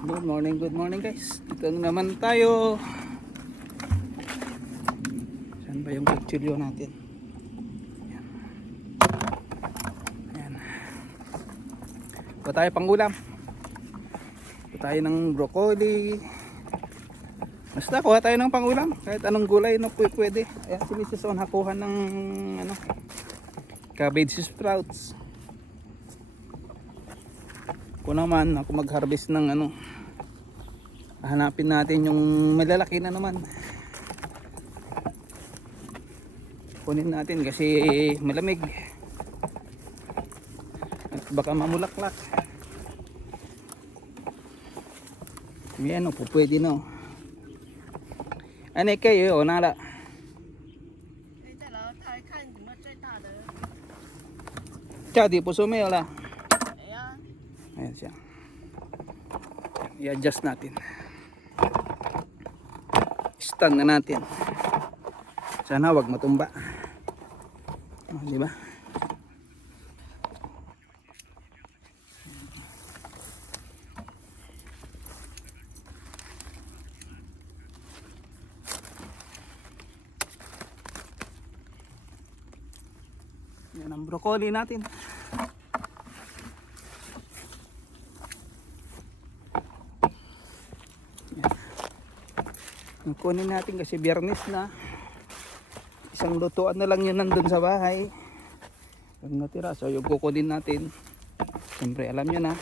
Good morning guys. Dito naman tayo. Saan ba yung kutsilyo natin? Ayan. Ayan. Kuha tayo pang ulam. Kuha tayo ng broccoli. Basta kuha tayo ng pang ulam. Kahit anong gulay na pwede. Ayan si Mrs. On hakuhan ng cabbage sprouts. Kung naman ako mag-harvest ng hanapin natin yung malalaki na naman. Kunin natin kasi malamig at baka mamulaklak. Yan o, pwede no. Ano kayo o nala? Ciao di puso mo yun. Ayan siya. I-adjust natin. Stand na natin. Sana wag matumba. Oh, di ba? Yan ang broccoli natin. Kunin natin kasi biyernes na. Isang lutuan na lang yun nandun sa bahay. Yung natira, so yung kukunin natin. Siyempre alam nyo na,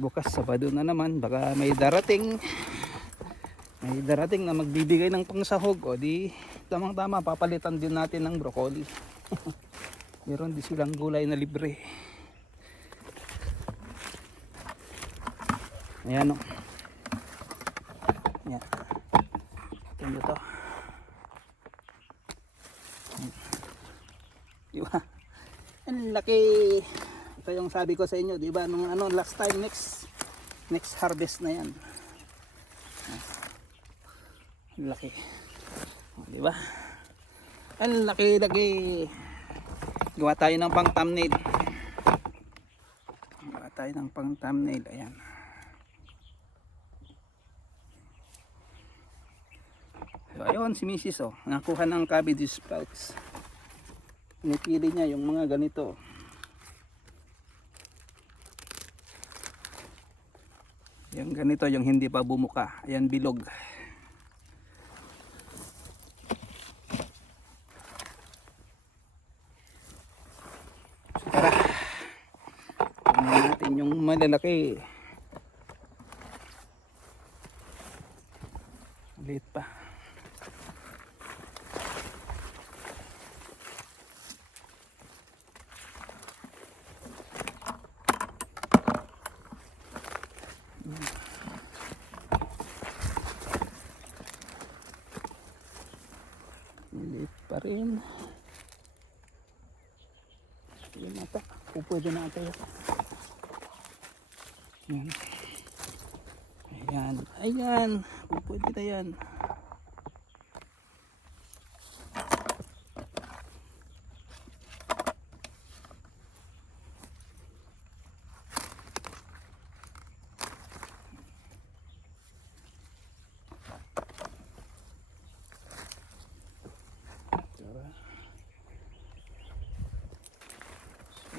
bukas Sabado na naman, baka may darating na magbibigay ng pangsahog. O di tamang tama, papalitan din natin ng broccoli. Meron din silang gulay na libre. Ayan o. Ayan. Ito to. Diba? Ang laki. Ito yung sabi ko sa inyo, diba? Nung last time, next harvest na yan. Ang laki. Diba? Ang laki. Gawa tayo ng pang thumbnail. Ayan. So, ayun si Mrs. Nakuha ng cabbage sprouts. Pinipili niya yung mga ganito. Yung ganito, yung hindi pa bumuka. Ayan, bilog. So, tara. Tingnan natin yung malalaki. Maliit pa. Maliit pa rin. Yun ata. Pwede na ata yun. Ayan. Pwede na yan.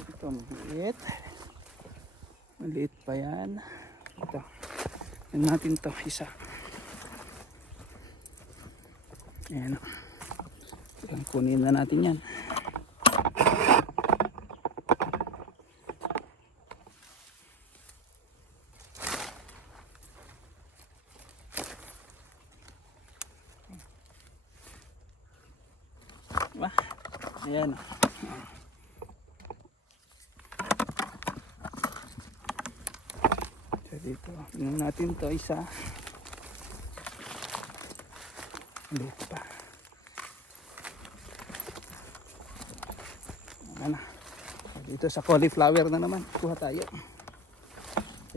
Ito maliit pa yan. Ito yan natin to isa. Ayan o, kunin na natin yan. Diba? Ayan o. Dito, tingnan natin to isa. Liit pa. Ayan na. Dito sa cauliflower na naman, kuha tayo.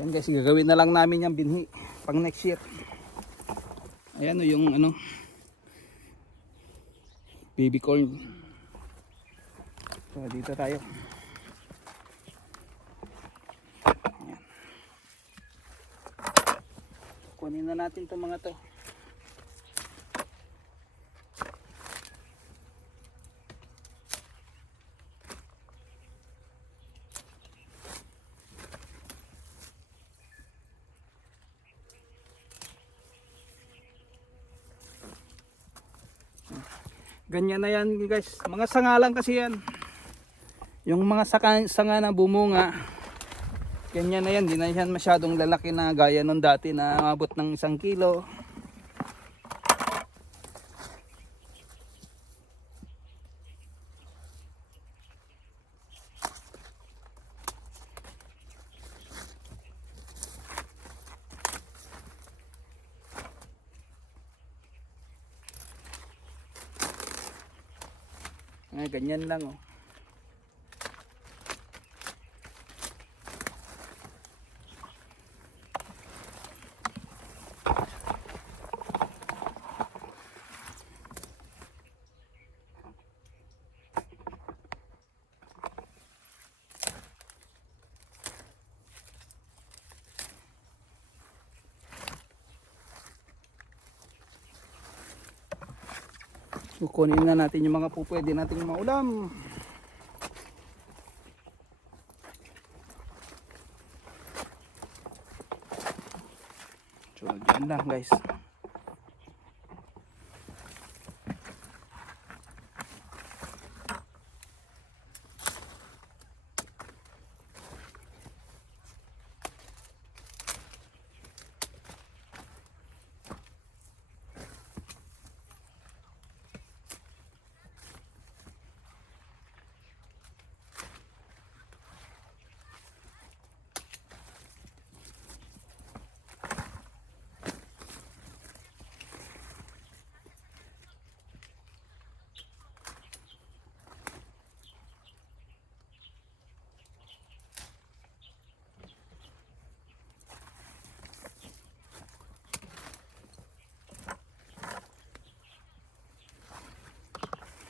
Yan guys, gagawin na lang namin yung binhi pang next year. Ayan o yung baby corn. So dito tayo. Kunin na natin itong mga to. Ganyan na yan guys, mga sanga lang kasi yan. Yung mga sanga na bumunga, ganyan na yan, di na yan masyadong lalaki na gaya nung dati na abot ng 1 kilo. Ay, ganyan lang oh. Kukunin na natin yung mga pupwede nating maulam. So, dyan lang guys.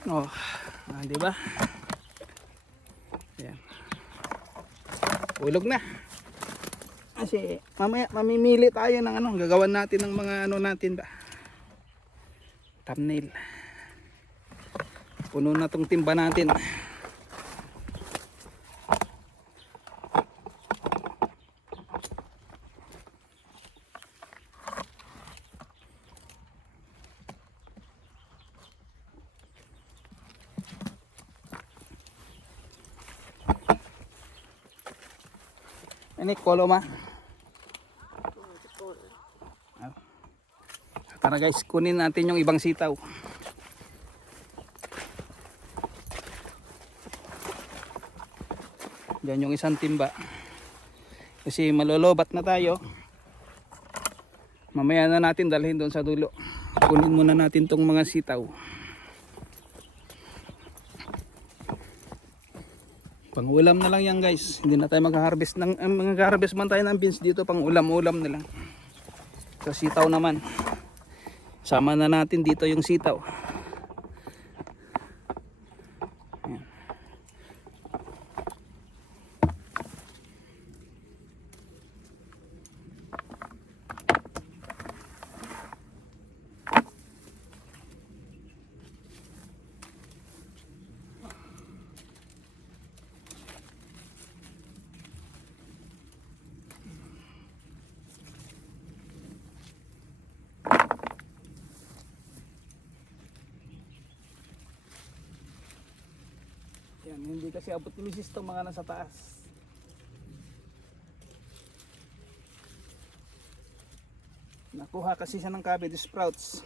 Oh, di ba? Ayan. Ulog na. Kasi mamaya mamimili tayo ng ano, gagawan natin ng mga ano natin ba. Thumbnail. Puno na tong timba natin. Ini koloma. Tara guys, kunin natin yung ibang sitaw. Diyan yung isang timba. Kasi malolobat na tayo. Mamaya na natin dalhin doon sa dulo. Kunin muna natin tong mga sitaw. Pang-ulam na lang yan guys. Hindi na tayo mag-harvest ng mag-harvest man tayo ng beans dito, pang-ulam-ulam na lang. So sitaw naman. Sama na natin dito yung sitaw. Ayan. Yan, hindi kasi abot ni Mrs. itong mga nasa taas. Nakuha kasi siya ng cabbage sprouts.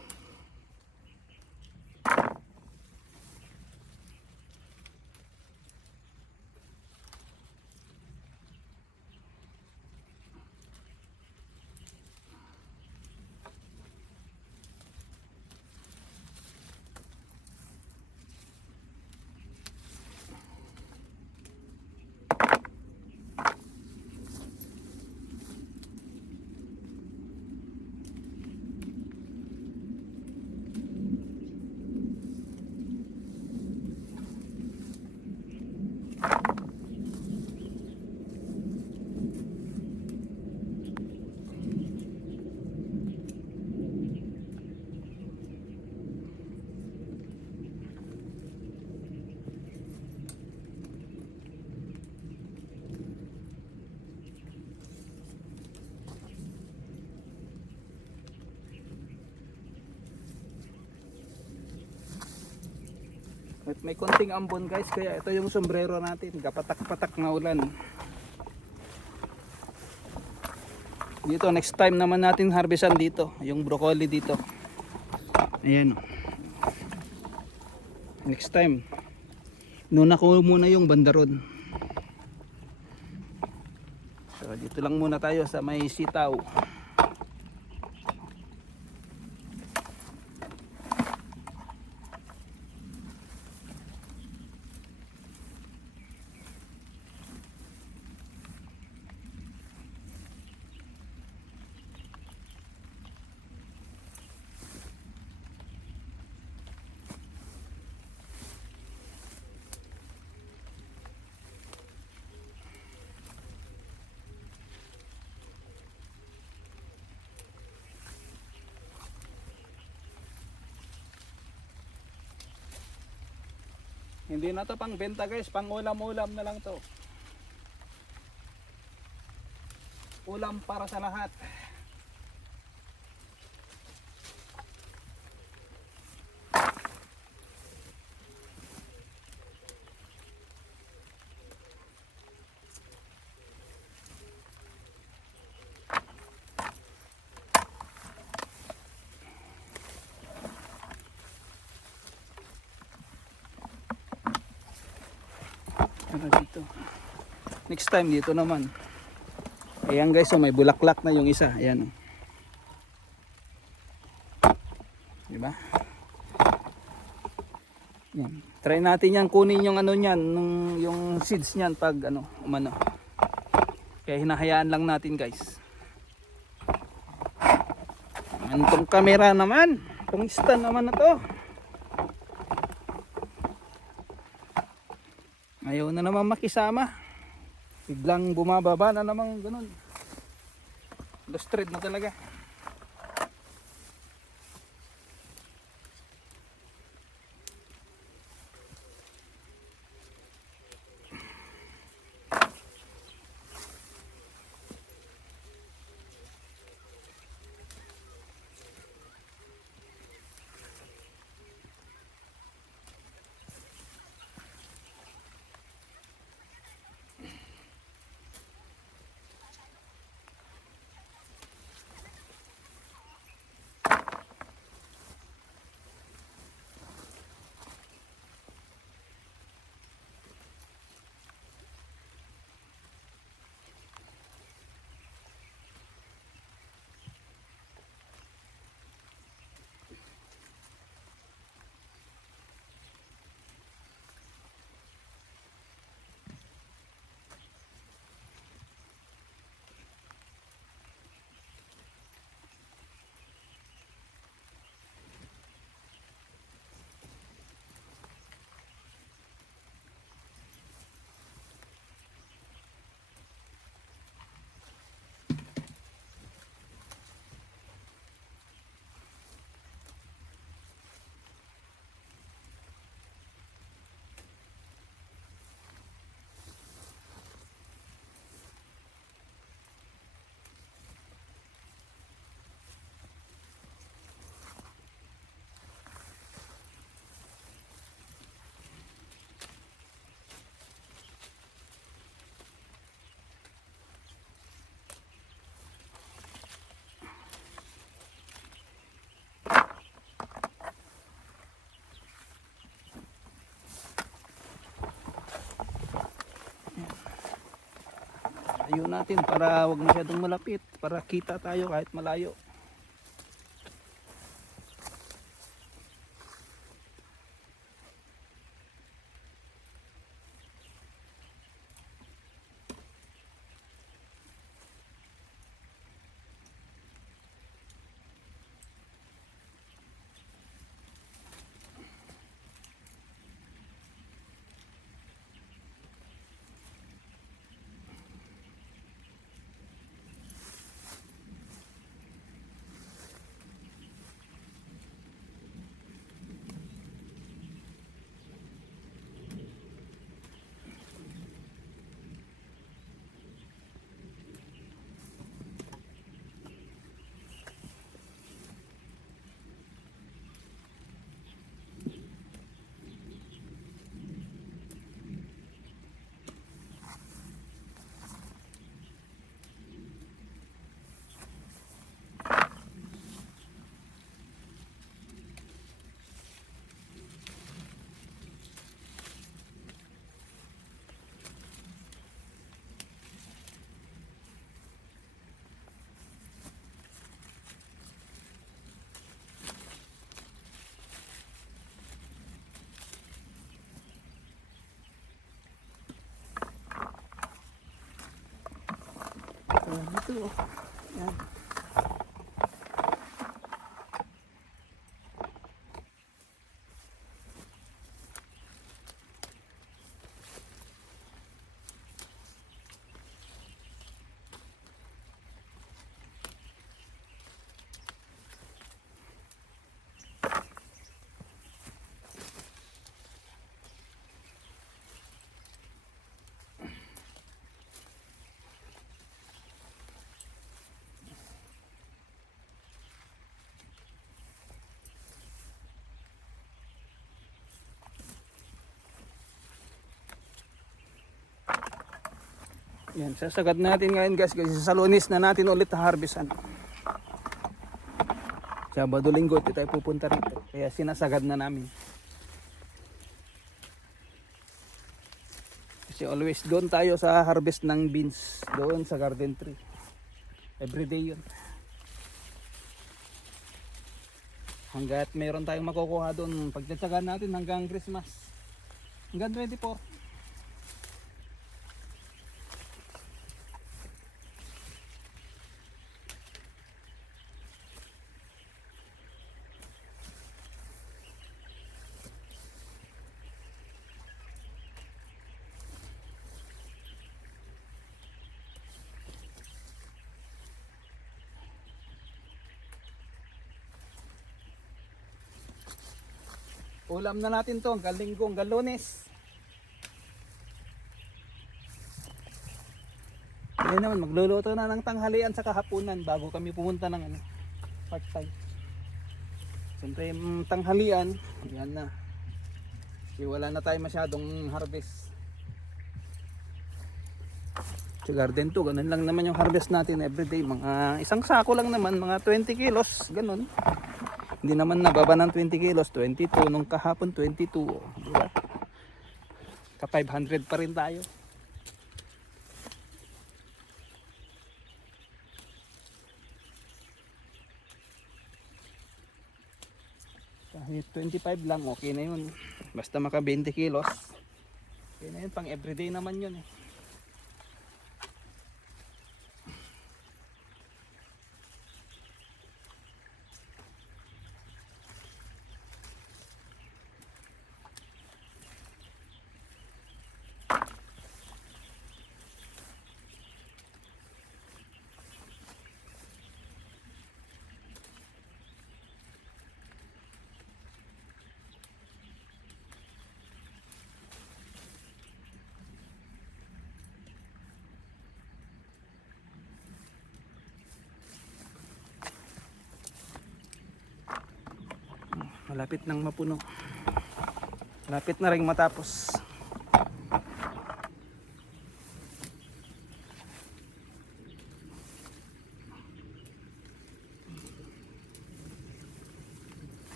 may konting ambon guys, kaya ito yung sombrero natin, kapatak-patak na ulan. Dito next time naman natin harvestan dito yung broccoli dito. Ayan, next time nuna ko muna yung bandaron. So dito lang muna tayo sa may sitaw. Hindi na to pang benta guys, pang ulam-ulam na lang to. Ulam para sa lahat. Dito. Next time dito naman. Ayan guys, so may bulaklak na yung isa. Ayan. Diba? Yan. Try natin yan, kunin yung ano niyan, yung seeds niyan pag ano, umano. Kaya hinahayaan lang natin guys. Antong camera naman. Itong stand naman na to. Ayaw na naman makisama. Biglang bumababa na naman ganun. Lost thread na talaga. Layo natin para wag masyadong malapit, para kita tayo kahit malayo. dito. Yan. Yan, sasagad natin ngayon guys kasi sa Lunes na natin ulit harvestan. Sabado Linggo tayo pupunta rito. Kaya sinasagad na namin. Kasi always doon tayo sa harvest ng beans. Doon sa garden tree. Everyday yun. Hanggat mayroon tayong makukuha doon. Pagtsatsagaan natin hanggang Christmas. Hanggang 24. Ulam na natin to hanggang Linggo, hanggang Lunes. Ngayon naman magluluto na ng tanghalian sa kahapunan bago kami pumunta ng part time. Siyempre tanghalian, yan na. Kasi wala na tayo masyadong harvest. Sa garden to, ganun lang naman yung harvest natin everyday. Mga isang sako lang naman, mga 20 kilos, ganun. Hindi naman nababa ng 20 kilos, 22. Nung kahapon 22. Diba? Ka 500 pa rin tayo. Kahit 25 lang, okay na yun. Basta maka 20 kilos. Okay na yun, pang everyday naman yun eh. Malapit nang mapuno. Malapit na rin matapos.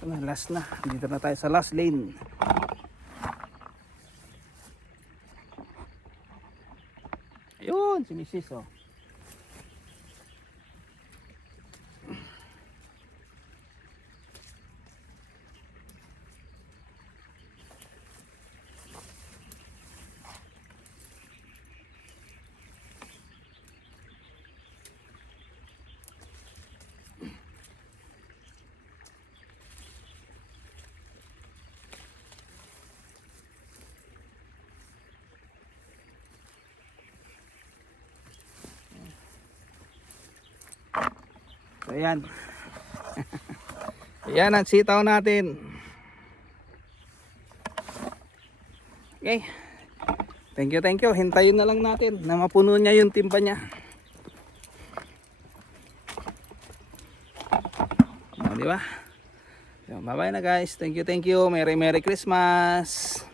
Ito na, last na. Dito na tayo sa last lane. Ayun, si Mrs. Oh. So ayan. Ayan ang sitaw natin. Okay. Thank you. Hintayin na lang natin na mapuno niya yung timba niya. O, di ba? So, bye-bye na guys. Thank you. Merry Christmas.